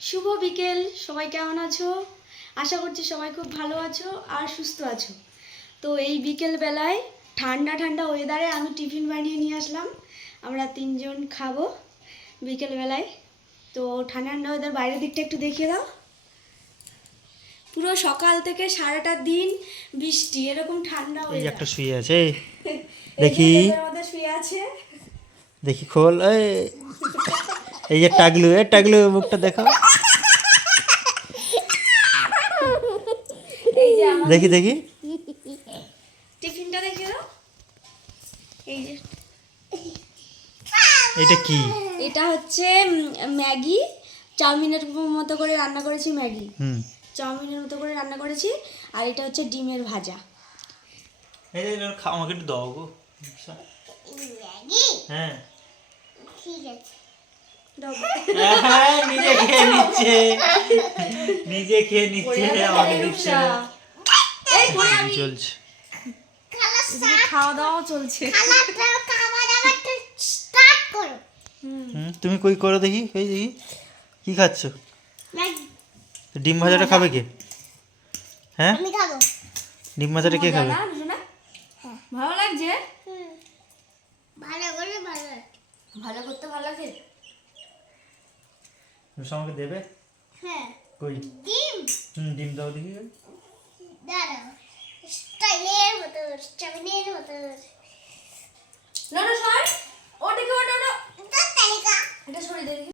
শুভ বিকেল সবাই কেমন আছো? আশা করছি সবাই খুব ভালো আছো আর সুস্থ আছো। তো এই বিকেল বেলায় ঠান্ডা ঠান্ডা ওয়েদারে আমি টিফিন বানিয়ে নিয়ে আসলাম। আমরা তিনজন খাব বিকেল বেলায় তো ঠান্ডা ঠান্ডা ওয়েদার বাইরের দিকটা একটু দেখিয়ে দাও। পুরো সকাল থেকে সারাটা দিন বৃষ্টি এরকম ঠান্ডা এই একটা শুয়ে আছে। দেখি। শুয়ে আছে। দেখি খোল এই। এই যে টাগলু এ টাগলু মুখটা দেখো। এই যে দেখি দেখি। টিফিনটা দাও। এই যে। এটা কি? এটা হচ্ছে ম্যাগি চাউমিনের মতো করে রান্না করেছি ম্যাগি। হুম। চাউমিনের মতো করে রান্না করেছি আর এটা হচ্ছে ডিমের ভাজা। এই যে এগুলো খাও আমাকে একটু দাও গো। হ্যাঁ। ঠিক হ্যাঁ, নিজে খেয়ে নিচ্ছে। নিজে খেয়ে নিচ্ছে আমাকে দিচ্ছে চলছে? খাওয়া দাওয়া চলছে। তুমি কই করো দেখি কই দেখি। কি খাচ্ছ? ডিম ভাজাটা খাবে কে? হ্যাঁ? ডিম ভাজাটা কে খাবে? ভালো লাগছে? ভালো করে ভালো ভালো করতে ভালো লাগে? রুষা আমাকে দেবে? হ্যাঁ। কই? ডিম। হুম ডিম দাও দেখি। দাঁড়াও। স্টাইলের মতো